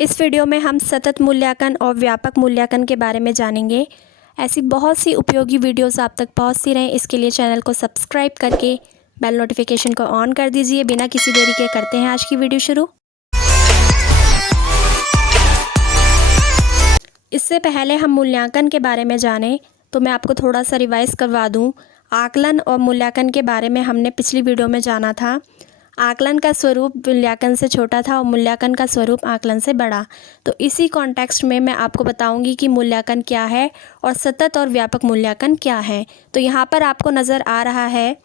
इस वीडियो में हम सतत मूल्यांकन और व्यापक मूल्यांकन के बारे में जानेंगे। ऐसी बहुत सी उपयोगी वीडियोस आप तक पहुंचती रहें, इसके लिए चैनल को सब्सक्राइब करके बेल नोटिफिकेशन को ऑन कर दीजिए। बिना किसी देरी के करते हैं आज की वीडियो शुरू। इससे पहले हम मूल्यांकन के बारे में जानें तो मैं आपको थोड़ा सा रिवाइज करवा दूं। आकलन और मूल्यांकन के बारे में हमने पिछली वीडियो में जाना था। आकलन का स्वरूप मूल्यांकन से छोटा था और मूल्यांकन का स्वरूप आकलन से बड़ा। तो इसी कॉन्टेक्स्ट में मैं आपको बताऊंगी कि मूल्यांकन क्या है और सतत और व्यापक मूल्यांकन क्या है। तो यहाँ पर आपको नज़र आ रहा है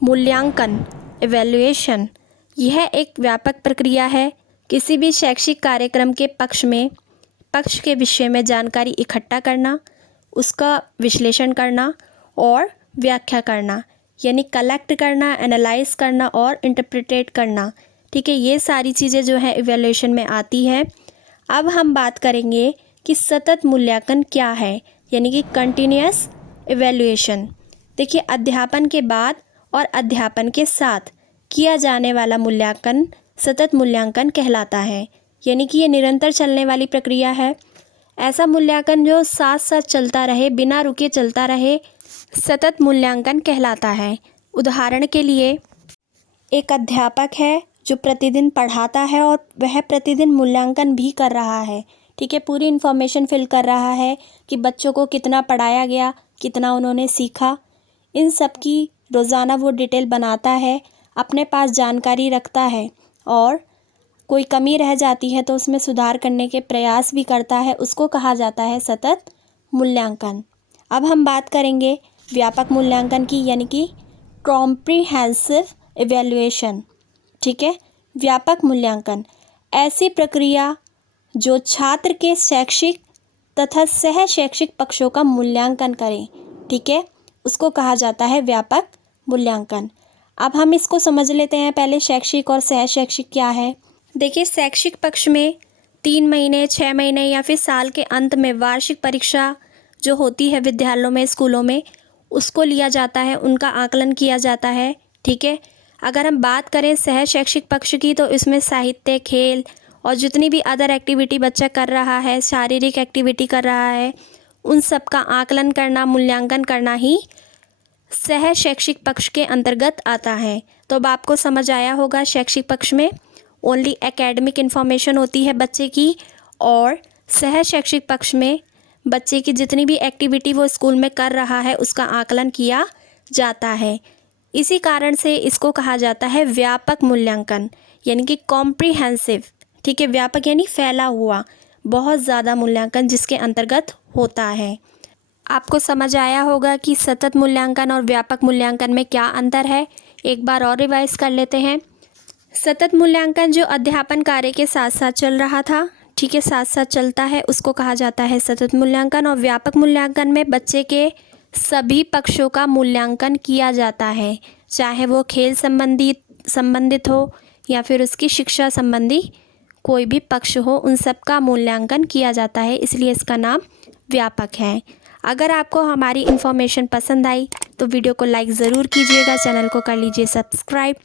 मूल्यांकन, इवैल्यूएशन। यह एक व्यापक प्रक्रिया है। किसी भी शैक्षिक कार्यक्रम के पक्ष के विषय में जानकारी इकट्ठा करना, उसका विश्लेषण करना और व्याख्या करना, यानी कलेक्ट करना, एनालाइज करना और इंटरप्रिटेट करना। ठीक है, ये सारी चीज़ें जो है इवैल्यूएशन में आती है। अब हम बात करेंगे कि सतत मूल्यांकन क्या है, यानी कि कंटिन्यूअस इवैल्यूएशन। देखिए, अध्यापन के बाद और अध्यापन के साथ किया जाने वाला मूल्यांकन सतत मूल्यांकन कहलाता है, यानी कि ये निरंतर चलने वाली प्रक्रिया है। ऐसा मूल्यांकन जो साथ साथ चलता रहे, बिना रुके चलता रहे, सतत मूल्यांकन कहलाता है। उदाहरण के लिए, एक अध्यापक है जो प्रतिदिन पढ़ाता है और वह प्रतिदिन मूल्यांकन भी कर रहा है। ठीक है, पूरी इन्फॉर्मेशन फिल कर रहा है कि बच्चों को कितना पढ़ाया गया, कितना उन्होंने सीखा, इन सब की रोज़ाना वो डिटेल बनाता है, अपने पास जानकारी रखता है और कोई कमी रह जाती है तो उसमें सुधार करने के प्रयास भी करता है। उसको कहा जाता है सतत मूल्यांकन। अब हम बात करेंगे व्यापक मूल्यांकन की, यानी कि कॉम्प्रिहेंसिव इवैल्यूएशन। ठीक है, व्यापक मूल्यांकन ऐसी प्रक्रिया जो छात्र के शैक्षिक तथा सह शैक्षिक पक्षों का मूल्यांकन करे। ठीक है, उसको कहा जाता है व्यापक मूल्यांकन। अब हम इसको समझ लेते हैं पहले, शैक्षिक और सह शैक्षिक क्या है। देखिए, शैक्षिक पक्ष में 3 महीने, 6 महीने या फिर साल के अंत में वार्षिक परीक्षा जो होती है विद्यालयों में, स्कूलों में, उसको लिया जाता है, उनका आकलन किया जाता है। ठीक है, अगर हम बात करें सह शैक्षिक पक्ष की तो इसमें साहित्य, खेल और जितनी भी अदर एक्टिविटी बच्चा कर रहा है, शारीरिक एक्टिविटी कर रहा है, उन सब का आकलन करना, मूल्यांकन करना ही सह शैक्षिक पक्ष के अंतर्गत आता है। तो अब आपको समझ आया होगा, शैक्षिक पक्ष में ओनली एकेडमिक इन्फॉर्मेशन होती है बच्चे की, और सह शैक्षिक पक्ष में बच्चे की जितनी भी एक्टिविटी वो स्कूल में कर रहा है उसका आकलन किया जाता है। इसी कारण से इसको कहा जाता है व्यापक मूल्यांकन, यानी कि कॉम्प्रिहेंसिव। ठीक है, व्यापक यानी फैला हुआ, बहुत ज़्यादा मूल्यांकन जिसके अंतर्गत होता है। आपको समझ आया होगा कि सतत मूल्यांकन और व्यापक मूल्यांकन में क्या अंतर है। एक बार और रिवाइज कर लेते हैं। सतत मूल्यांकन जो अध्यापन कार्य के साथ साथ चल रहा था, ठीक है, साथ साथ चलता है, उसको कहा जाता है सतत मूल्यांकन। और व्यापक मूल्यांकन में बच्चे के सभी पक्षों का मूल्यांकन किया जाता है, चाहे वो खेल संबंधित हो या फिर उसकी शिक्षा संबंधी कोई भी पक्ष हो, उन सब का मूल्यांकन किया जाता है, इसलिए इसका नाम व्यापक है। अगर आपको हमारी इन्फॉर्मेशन पसंद आई तो वीडियो को लाइक ज़रूर कीजिएगा, चैनल को कर लीजिए सब्सक्राइब।